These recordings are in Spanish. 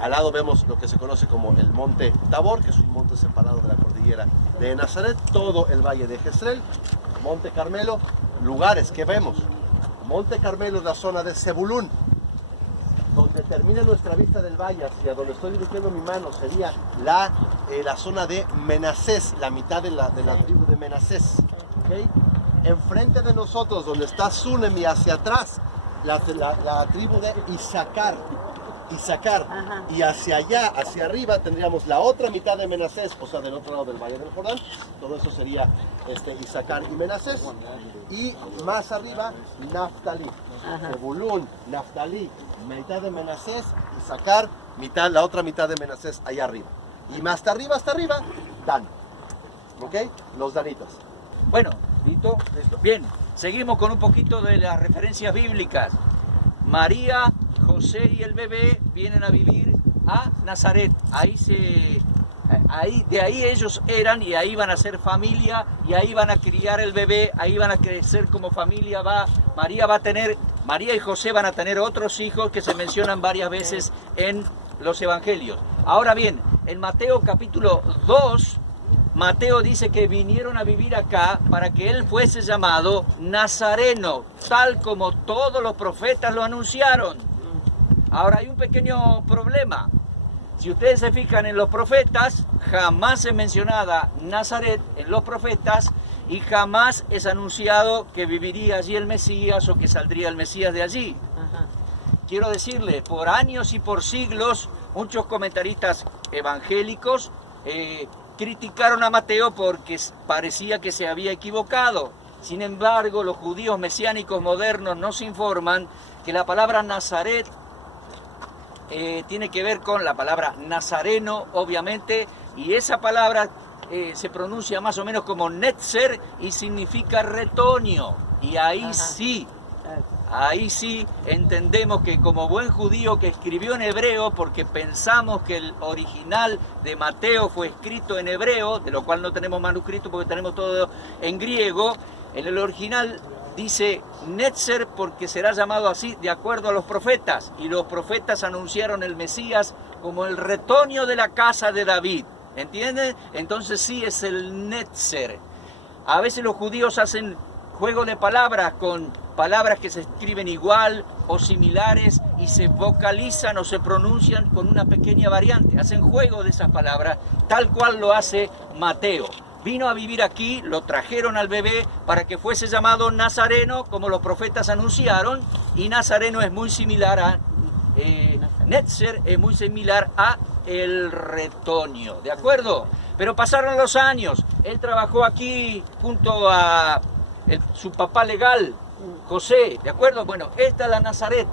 Al lado vemos lo que se conoce como el monte Tabor, que es un monte separado de la cordillera de Nazaret, todo el valle de Jezreel, Monte Carmelo, lugares que vemos. Monte Carmelo es la zona de Zebulún, donde termina nuestra vista del valle, hacia donde estoy dirigiendo mi mano, sería la zona de Menasés, la mitad de la tribu de Menasés. ¿Okay? Enfrente de nosotros, donde está Sunemi, hacia atrás, la tribu de Isaacar. Y hacia allá, hacia arriba, tendríamos la otra mitad de Menasés, o sea, del otro lado del Valle del Jordán. Todo eso sería Isaacar y Menasés. Y más arriba, Naftalí. Zebulún, Naftalí, mitad de Menasés, Isaacar, la otra mitad de Menasés allá arriba. Y más hasta arriba, Dan. ¿Ok? Los danitas. Bueno, ¿listo? Bien, seguimos con un poquito de las referencias bíblicas. María, José y el bebé vienen a vivir a Nazaret. De ahí ellos eran y ahí van a ser familia y ahí van a criar el bebé, ahí van a crecer como familia. María y José van a tener otros hijos que se mencionan varias veces en los evangelios. Ahora bien, en Mateo capítulo 2, Mateo dice que vinieron a vivir acá para que él fuese llamado Nazareno, tal como todos los profetas lo anunciaron. Ahora hay un pequeño problema. Si ustedes se fijan en los profetas, jamás es mencionada Nazaret en los profetas y jamás es anunciado que viviría allí el Mesías o que saldría el Mesías de allí. Quiero decirle, por años y por siglos, muchos comentaristas evangélicos criticaron a Mateo porque parecía que se había equivocado. Sin embargo, los judíos mesiánicos modernos nos informan que la palabra Nazaret tiene que ver con la palabra nazareno, obviamente, y esa palabra se pronuncia más o menos como netzer y significa retoño. Y ahí sí entendemos que como buen judío que escribió en hebreo, porque pensamos que el original de Mateo fue escrito en hebreo, de lo cual no tenemos manuscrito porque tenemos todo en griego, en el original dice Netzer porque será llamado así de acuerdo a los profetas, y los profetas anunciaron el Mesías como el retoño de la casa de David, ¿entienden? Entonces sí es el Netzer. A veces los judíos hacen juego de palabras con palabras que se escriben igual o similares y se vocalizan o se pronuncian con una pequeña variante, hacen juego de esas palabras, tal cual lo hace Mateo. Vino a vivir aquí, lo trajeron al bebé para que fuese llamado Nazareno, como los profetas anunciaron, y Nazareno es muy similar a Netzer, es muy similar a el retoño, ¿de acuerdo? Pero pasaron los años, él trabajó aquí junto a su papá legal, José, ¿de acuerdo? Bueno, esta es la Nazaret.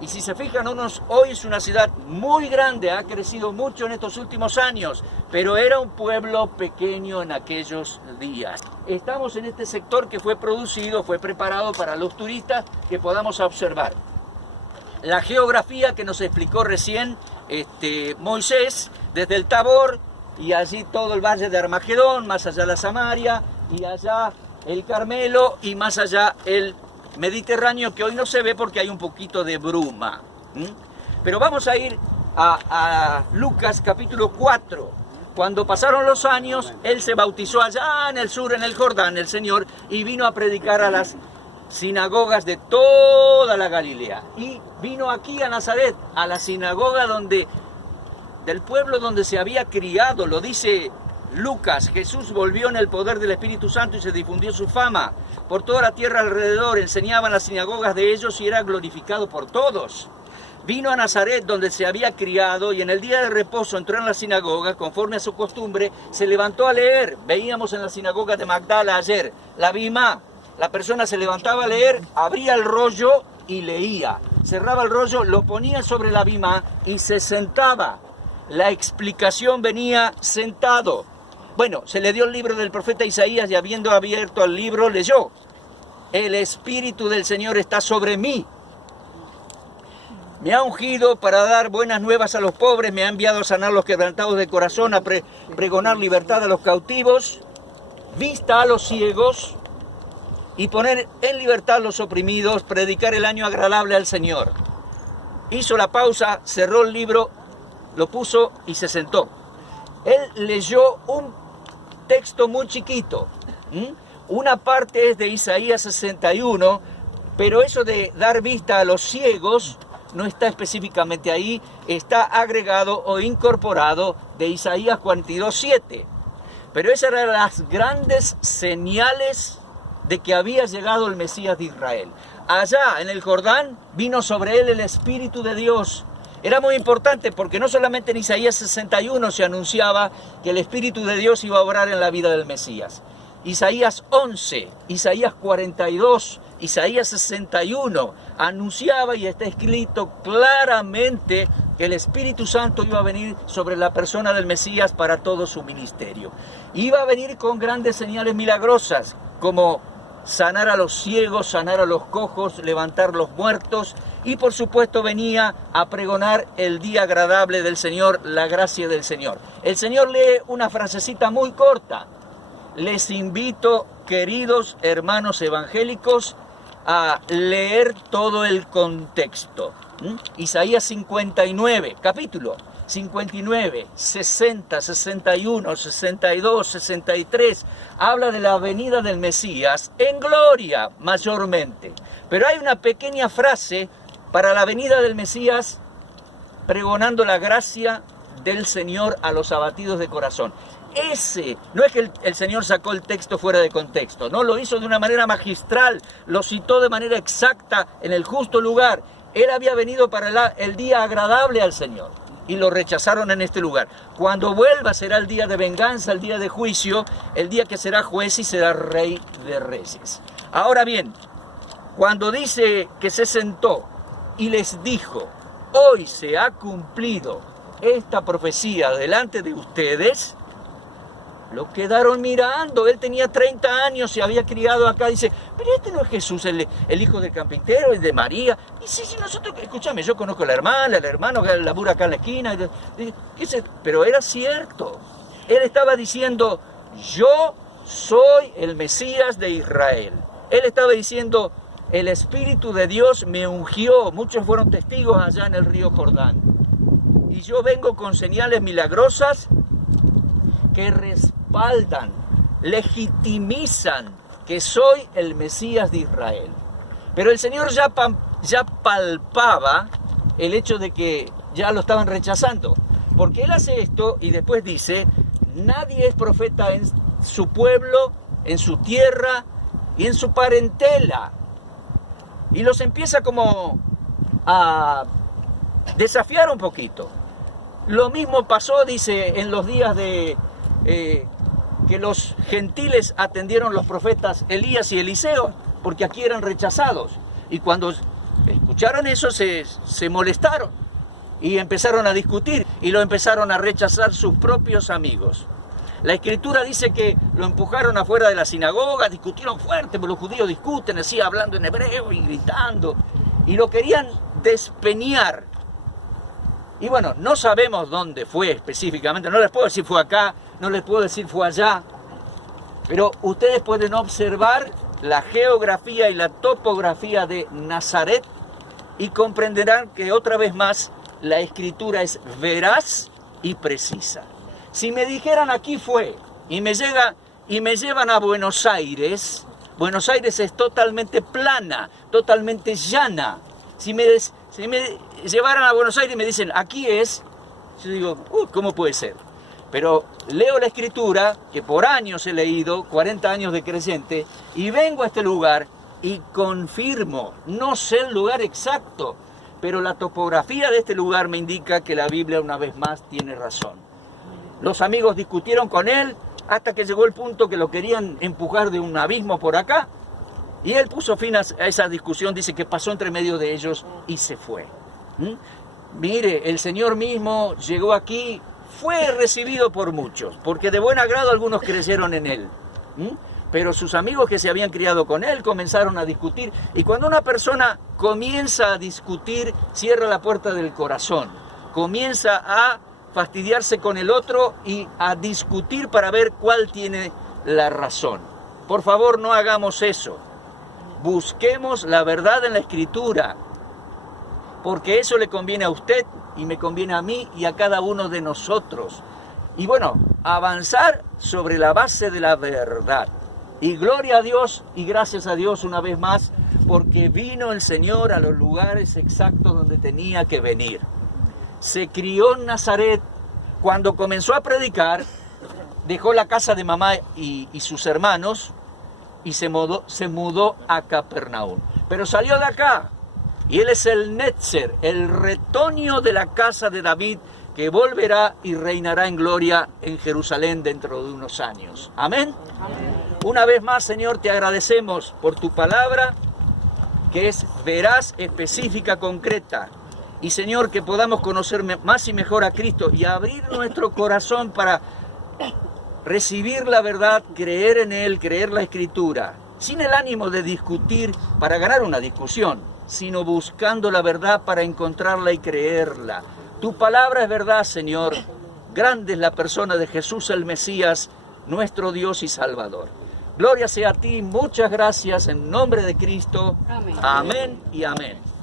Y si se fijan, hoy es una ciudad muy grande, ha crecido mucho en estos últimos años, pero era un pueblo pequeño en aquellos días. Estamos en este sector que fue preparado para los turistas que podamos observar. La geografía que nos explicó recién Moisés, desde el Tabor y allí todo el valle de Armagedón, más allá la Samaria y allá el Carmelo y más allá el Mediterráneo, que hoy no se ve porque hay un poquito de bruma. Pero vamos a ir a Lucas capítulo 4. Cuando pasaron los años, él se bautizó allá en el sur, en el Jordán, el Señor, y vino a predicar a las sinagogas de toda la Galilea. Y vino aquí a Nazaret, a la sinagoga del pueblo donde se había criado, lo dice Lucas. Jesús volvió en el poder del Espíritu Santo y se difundió su fama por toda la tierra alrededor, enseñaba en las sinagogas de ellos y era glorificado por todos. Vino a Nazaret donde se había criado y en el día de reposo entró en la sinagoga, conforme a su costumbre, se levantó a leer. Veíamos en la sinagoga de Magdala ayer, la Bimá, la persona se levantaba a leer, abría el rollo y leía, cerraba el rollo, lo ponía sobre la Bimá y se sentaba. La explicación venía sentado. Bueno, se le dio el libro del profeta Isaías y habiendo abierto el libro, leyó: el Espíritu del Señor está sobre mí. Me ha ungido para dar buenas nuevas a los pobres, me ha enviado a sanar los quebrantados de corazón, a pregonar libertad a los cautivos, vista a los ciegos y poner en libertad a los oprimidos, predicar el año agradable al Señor. hizo la pausa, cerró el libro, lo puso y se sentó. Él leyó un texto muy chiquito. Una parte es de Isaías 61, pero eso de dar vista a los ciegos no está específicamente ahí, está agregado o incorporado de Isaías 42:7. Pero esas eran las grandes señales de que había llegado el Mesías de Israel. Allá en el Jordán vino sobre él el Espíritu de Dios. Era muy importante porque no solamente en Isaías 61 se anunciaba que el Espíritu de Dios iba a obrar en la vida del Mesías. Isaías 11, Isaías 42, Isaías 61 anunciaba y está escrito claramente que el Espíritu Santo iba a venir sobre la persona del Mesías para todo su ministerio. Iba a venir con grandes señales milagrosas, como sanar a los ciegos, sanar a los cojos, levantar los muertos, y por supuesto venía a pregonar el día agradable del Señor, la gracia del Señor. El Señor lee una frasecita muy corta. Les invito, queridos hermanos evangélicos, a leer todo el contexto. Isaías 59, capítulo 59, 60, 61, 62, 63, habla de la venida del Mesías en gloria mayormente. Pero hay una pequeña frase para la venida del Mesías pregonando la gracia del Señor a los abatidos de corazón. No es que el Señor sacó el texto fuera de contexto, no, lo hizo de una manera magistral, lo citó de manera exacta en el justo lugar. Él había venido para el día agradable al Señor y lo rechazaron en este lugar. Cuando vuelva será el día de venganza, el día de juicio, el día que será juez y será rey de reyes. Ahora bien, cuando dice que se sentó y les dijo, hoy se ha cumplido esta profecía delante de ustedes, lo quedaron mirando. Él tenía 30 años, se había criado acá. Dice, pero este no es Jesús, el hijo del carpintero, el de María. Y sí, nosotros, escúchame, yo conozco a la hermana, el hermano que labura acá en la esquina. Pero era cierto. Él estaba diciendo, yo soy el Mesías de Israel. Él estaba diciendo, el Espíritu de Dios me ungió. Muchos fueron testigos allá en el río Jordán. Y yo vengo con señales milagrosas que respaldan, legitimizan que soy el Mesías de Israel. Pero el Señor ya palpaba el hecho de que ya lo estaban rechazando. Porque Él hace esto y después dice, nadie es profeta en su pueblo, en su tierra y en su parentela. Y los empieza como a desafiar un poquito. Lo mismo pasó, dice, en los días de que los gentiles atendieron los profetas Elías y Eliseo, porque aquí eran rechazados. Y cuando escucharon eso se molestaron y empezaron a discutir y lo empezaron a rechazar sus propios amigos. La Escritura dice que lo empujaron afuera de la sinagoga, discutieron fuerte, porque los judíos discuten así, hablando en hebreo y gritando, y lo querían despeñar. Y bueno, no sabemos dónde fue específicamente, no les puedo decir fue acá, no les puedo decir fue allá, pero ustedes pueden observar la geografía y la topografía de Nazaret y comprenderán que otra vez más la Escritura es veraz y precisa. Si me dijeran aquí fue y me llevan a Buenos Aires es totalmente plana, totalmente llana. Si me llevaran a Buenos Aires y me dicen aquí es, yo digo, ¿cómo puede ser? Pero leo la Escritura, que por años he leído, 40 años de creyente, y vengo a este lugar y confirmo, no sé el lugar exacto, pero la topografía de este lugar me indica que la Biblia una vez más tiene razón. Los amigos discutieron con él hasta que llegó el punto que lo querían empujar de un abismo por acá, y él puso fin a esa discusión, dice que pasó entre medio de ellos y se fue. Mire, el Señor mismo llegó aquí, fue recibido por muchos, porque de buen agrado algunos creyeron en él. Pero sus amigos que se habían criado con él comenzaron a discutir. Y cuando una persona comienza a discutir, cierra la puerta del corazón. Comienza a fastidiarse con el otro y a discutir para ver cuál tiene la razón. Por favor, no hagamos eso. Busquemos la verdad en la Escritura. porque eso le conviene a usted y me conviene a mí y a cada uno de nosotros. Y bueno, avanzar sobre la base de la verdad. Y gloria a Dios y gracias a Dios una vez más, porque vino el Señor a los lugares exactos donde tenía que venir. Se crió en Nazaret. Cuando comenzó a predicar, dejó la casa de mamá y sus hermanos y se mudó a Capernaum. Pero salió de acá y él es el Netzer, el retoño de la casa de David, que volverá y reinará en gloria en Jerusalén dentro de unos años. Amén. Amén. Una vez más, Señor, te agradecemos por tu palabra, que es veraz, específica, concreta. Y Señor, que podamos conocer más y mejor a Cristo y abrir nuestro corazón para recibir la verdad, creer en Él, creer la Escritura, sin el ánimo de discutir para ganar una discusión, sino buscando la verdad para encontrarla y creerla. Tu palabra es verdad, Señor. Grande es la persona de Jesús el Mesías, nuestro Dios y Salvador. Gloria sea a ti, muchas gracias en nombre de Cristo. Amén. Amén y amén.